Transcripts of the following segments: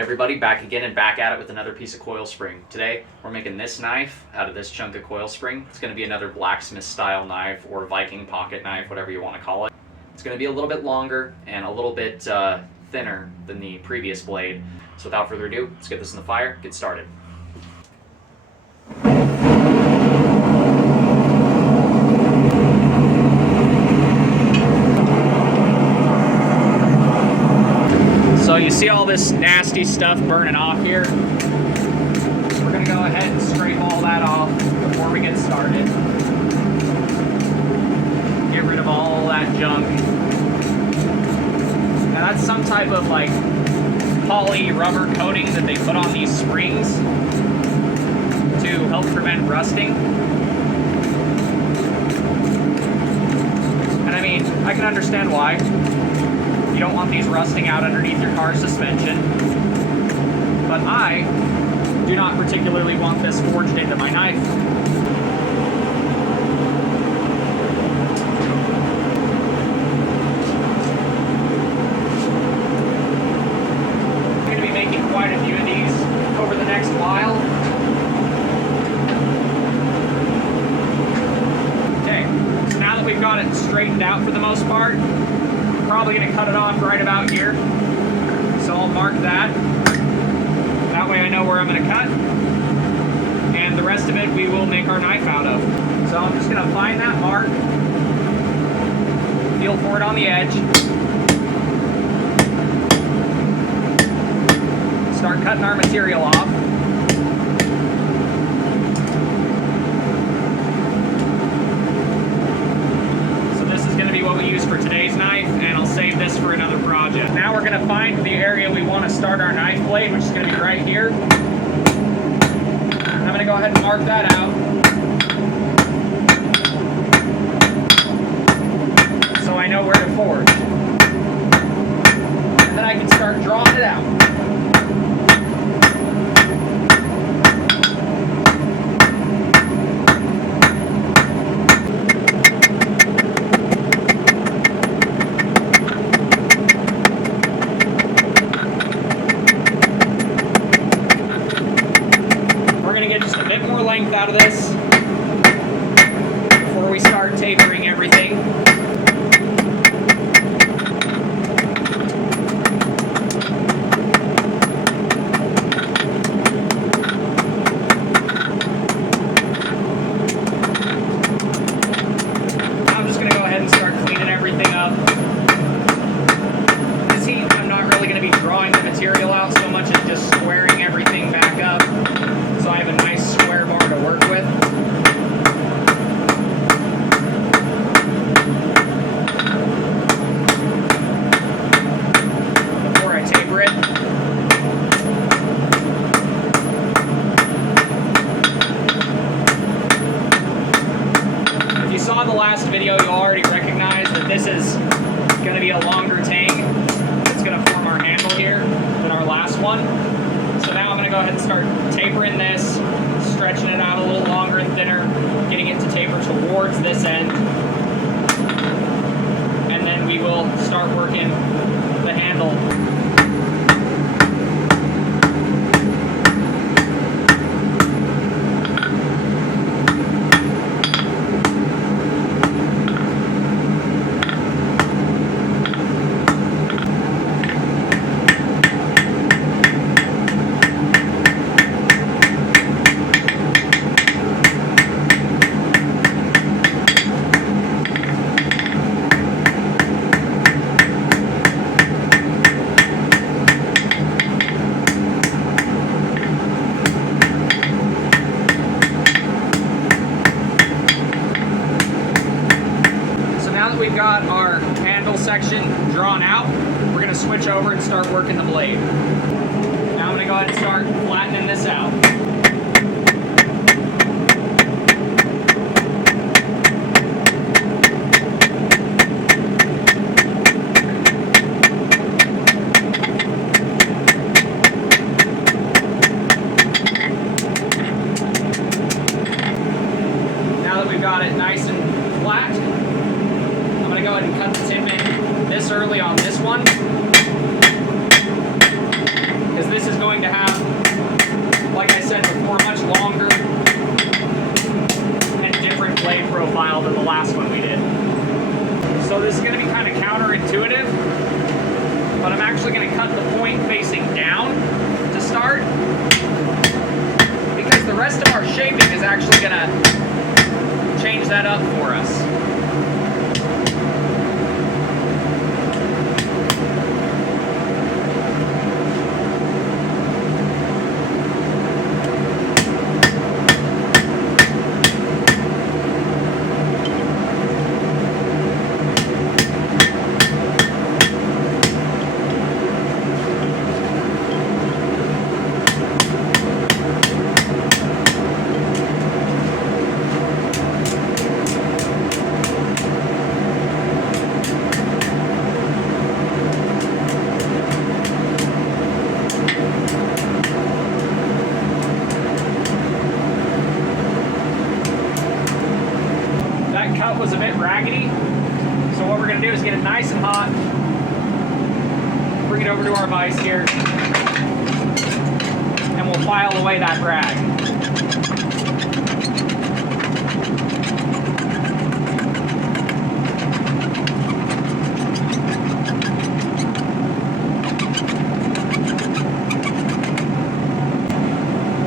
Everybody, back again and back at it with another piece of coil spring. Today we're making this knife out of this chunk of coil spring. It's going to be another Blacksmith style knife or Viking pocket knife, whatever you want to call it. It's going to be a little bit longer and a little bit thinner than the previous blade. So without further ado, let's get this in the fire, get started. So you see all this nasty stuff burning off here? We're going to go ahead and scrape all that off before we get started. Get rid of all that junk. Now that's some type of like poly rubber coating that they put on these springs to help prevent rusting. And I mean, I can understand why. You don't want these rusting out underneath your car's suspension. But I do not particularly want this forged into my knife. I'm going to be making quite a few of these over the next while. Okay, so now that we've got it straightened out for the most part, probably going to cut it off right about here. So I'll mark that. That way I know where I'm going to cut. And the rest of it we will make our knife out of. So I'm just going to find that mark. Feel for it on the edge. Start cutting our material off. What we use for today's knife, and I'll save this for another project. Now we're going to find the area we want to start our knife blade, which is going to be right here. I'm going to go ahead and mark that out so I know where to forge. And then I can start drawing it out. Length out of this before we start tapering everything. I'm just going to go ahead and start cleaning everything up. This heat, I'm not really going to be drawing the material out so much as just squaring everything back up. So I have a nice square bar to work with. Before I taper it. If you saw the last video, you'll already recognize that this is going to be a longer tang. It's going to form our handle here than our last one. So now I'm going to go ahead and start tapering this, stretching it out a little longer and thinner, getting it to taper towards this end. And then we will start working the handle. We've got our handle section drawn out. We're going to switch over and start working the blade. Now I'm going to go ahead and start flattening this out. Now that we've got it nice and flat, I'm going to go ahead and cut the tin man this early on this one, because this is going to have, like I said before, much longer and different blade profile than the last one we did. So this is going to be kind of counterintuitive, but I'm actually going to cut the point facing down to start, because the rest of our shaping is actually going to change that up for us. Was a bit raggedy, so what we're going to do is get it nice and hot, bring it over to our vise here, and we'll file away that rag.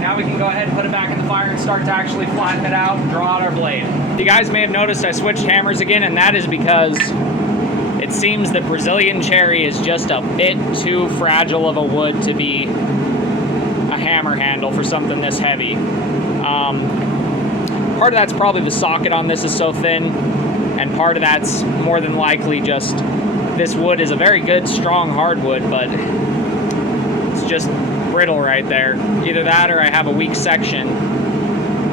Now we can go ahead and put it back in the fire and start to actually flatten it out and draw out our blade. You guys may have noticed I switched hammers again, and that is because it seems that Brazilian cherry is just a bit too fragile of a wood to be a hammer handle for something this heavy. Part of that's probably the socket on this is so thin, and part of that's more than likely just this wood is a very good, strong hardwood, but it's just brittle right there. Either that or I have a weak section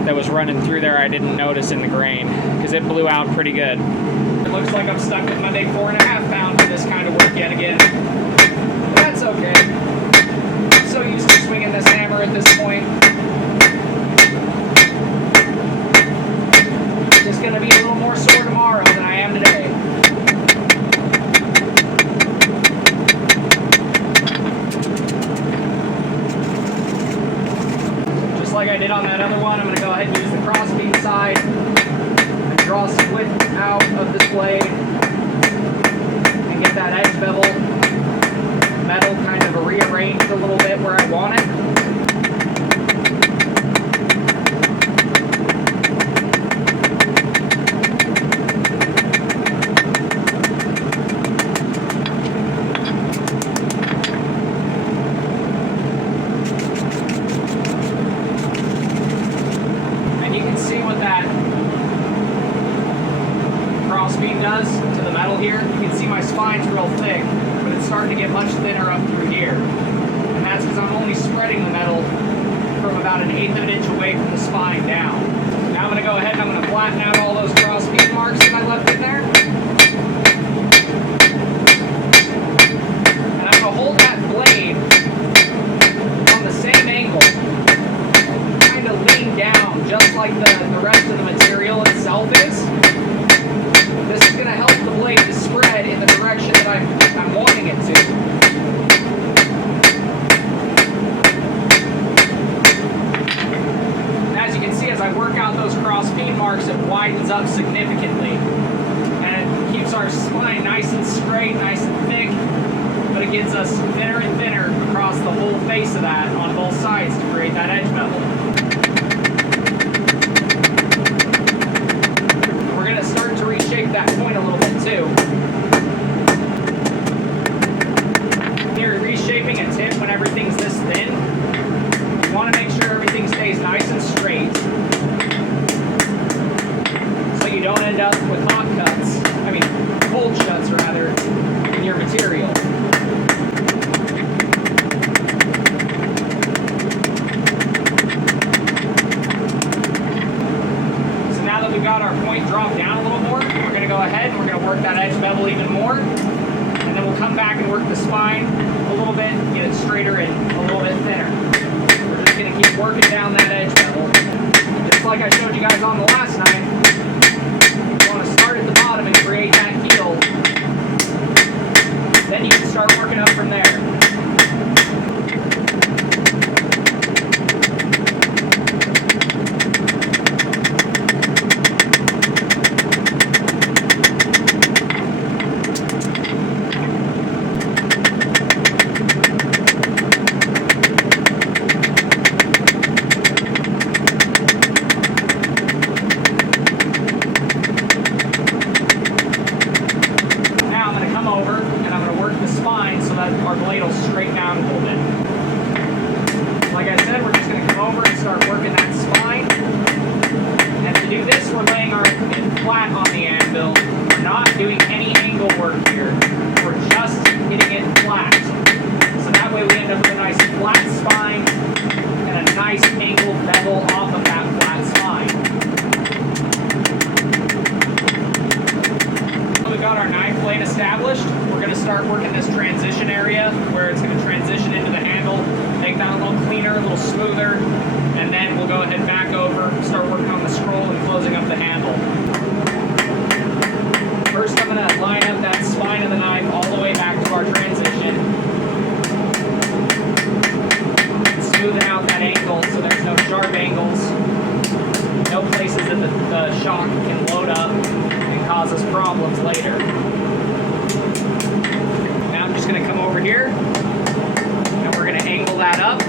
that was running through there I didn't notice in the grain, because it blew out pretty good. It looks like I'm stuck with my big 4.5 pound for this kind of work yet again. But that's okay. I'm so used to swinging this hammer at this point. I'm just going to be a little more sore tomorrow than I am today. Like I did on that other one, I'm going to go ahead and use the crossbeam side and draw some width out of this blade and get that edge bevel metal kind of rearranged a little bit where I want it. Does to the metal here. You can see my spine's real thick, but it's starting to get much thinner up through here. And that's because I'm only spreading the metal from about 1/8 of an inch away from the spine down. Now I'm going to go ahead and I'm going to flatten out all those cross beam marks that I left in there. And I'm going to hold that blade on the same angle, kind of lean down, just like the rest of the material itself is. This is going to help the blade to spread in the direction that I'm wanting it to. And as you can see, as I work out those cross beam marks, it widens up significantly. And it keeps our spine nice and straight, nice and thick, but it gets us thinner and thinner across the whole face of that on both sides to create that edge bevel. Reshape that point a little bit too. When you're reshaping a tip when everything's this thin, you want to make sure everything stays nice and straight, so you don't end up with hot cuts, cold shuts rather, in your material. We got our point dropped down a little more. We're going to go ahead and we're going to work that edge bevel even more, and then we'll come back and work the spine a little bit, get it straighter and a little bit thinner. We're just going to keep working down that edge bevel, just like I showed you guys on the last knife. You want to start at the bottom and create that heel, then you can start working up from there. transition area where it's going to transition into the handle, make that a little cleaner, a little smoother, and then we'll go ahead back over, start working on the scroll and closing up the handle. First I'm going to line up that spine of the knife all the way back to our transition. Smoothing out that angle so there's no sharp angles, no places that the shock can load up and cause us problems later. Now I'm just going to come over here and we're going to angle that up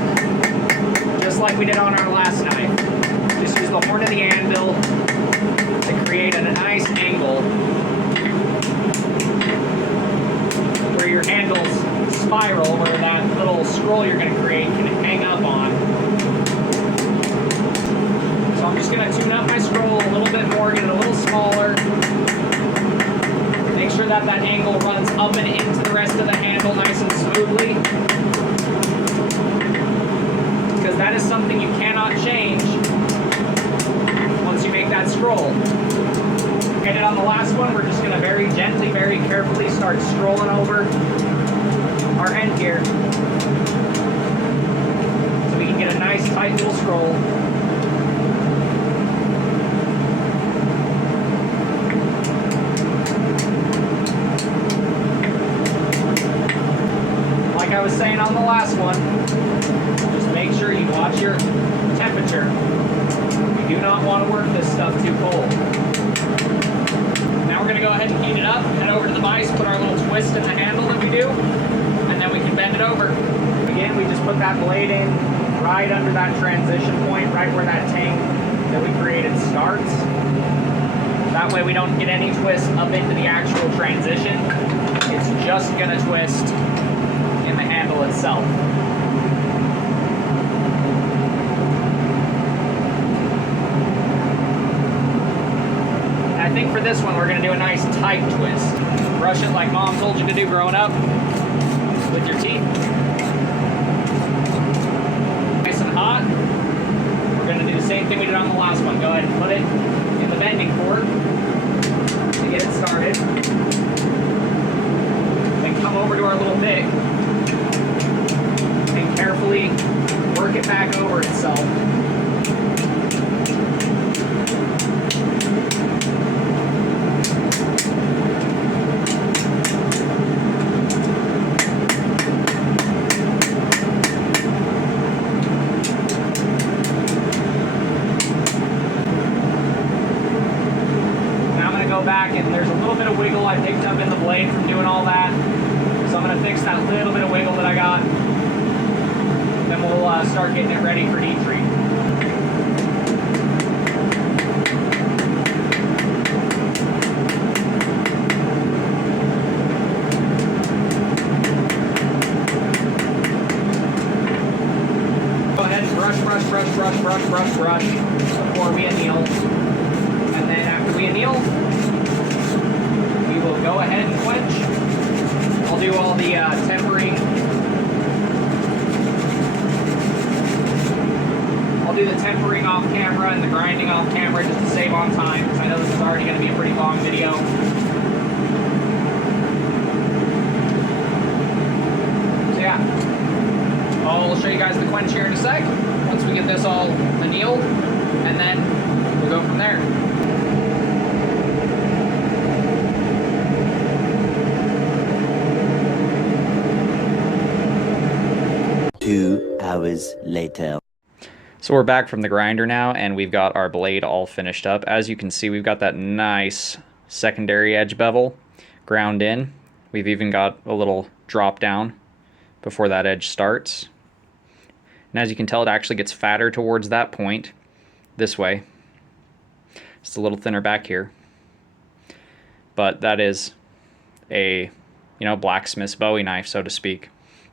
just like we did on our last knife. Just use the horn of the anvil to create a nice angle where your handles spiral, where that little scroll you're going to create can hang up on. So I'm just going to tune up my scroll a little bit more, get it a little smaller. Make sure that that angle runs up and into the rest of the handle nice and smoothly. Because that is something you cannot change once you make that scroll. Get it on the last one, we're just going to very gently, very carefully start scrolling over our end here so we can get a nice tight little scroll. Like I was saying on the last one, just make sure you watch your temperature. You do not want to work this stuff too cold. Now we're going to go ahead and heat it up, head over to the vise, put our little twist in the handle that we do, and then we can bend it over. Again, we just put that blade in right under that transition point, right where that tang that we created starts. That way we don't get any twist up into the actual transition. It's just going to twist in the handle itself. I think for this one we're going to do a nice tight twist. Brush it like Mom told you to do growing up with your teeth. Nice and hot. We're going to do the same thing we did on the last one. Go ahead and put it in the bending cord to get it started. Then come over to our little bit and carefully work it back over itself. Back, and there's a little bit of wiggle I picked up in the blade from doing all that, so I'm going to fix that little bit of wiggle that I got, then we'll start getting it ready for heat treat. Go ahead and brush before we anneal, and then after we anneal, we'll go ahead and quench. I'll do all the tempering. I'll do the tempering off camera and the grinding off camera just to save on time, because I know this is already going to be a pretty long video. So yeah, I'll show you guys the quench here in a sec, once we get this all annealed, and then we'll go from there. 2 hours later. So we're back from the grinder now, and we've got our blade all finished up. As you can see, we've got that nice secondary edge bevel ground in. We've even got a little drop down before that edge starts. And as you can tell, it actually gets fatter towards that point this way. It's a little thinner back here. But that is a, blacksmith's Bowie knife, so to speak.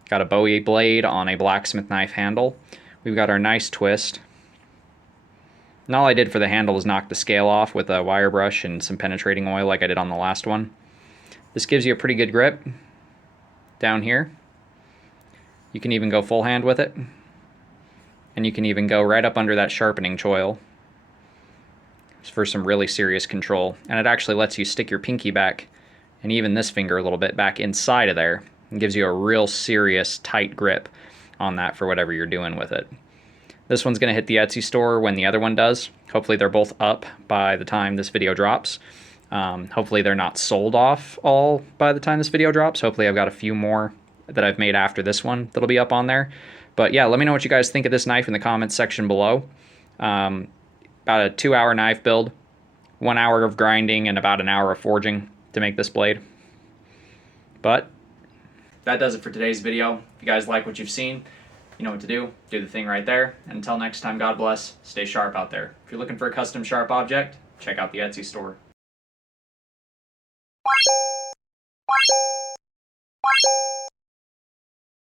Got a Bowie blade on a blacksmith knife handle. We've got our nice twist. And all I did for the handle was knock the scale off with a wire brush and some penetrating oil like I did on the last one. This gives you a pretty good grip down here. You can even go full hand with it. And you can even go right up under that sharpening choil for some really serious control. And it actually lets you stick your pinky back, and even this finger a little bit, back inside of there. and gives you a real serious tight grip on that for whatever you're doing with it. This one's going to hit the Etsy store when the other one does. Hopefully they're both up by the time this video drops. Hopefully they're not sold off all by the time this video drops. Hopefully I've got a few more that I've made after this one that'll be up on there. But yeah, let me know what you guys think of this knife in the comments section below. About a 2-hour knife build, 1 hour of grinding, and about an hour of forging to make this blade. But that does it for today's video. If you guys like what you've seen, you know what to do. Do the thing right there. And until next time, God bless. Stay sharp out there. If you're looking for a custom sharp object, check out the Etsy store.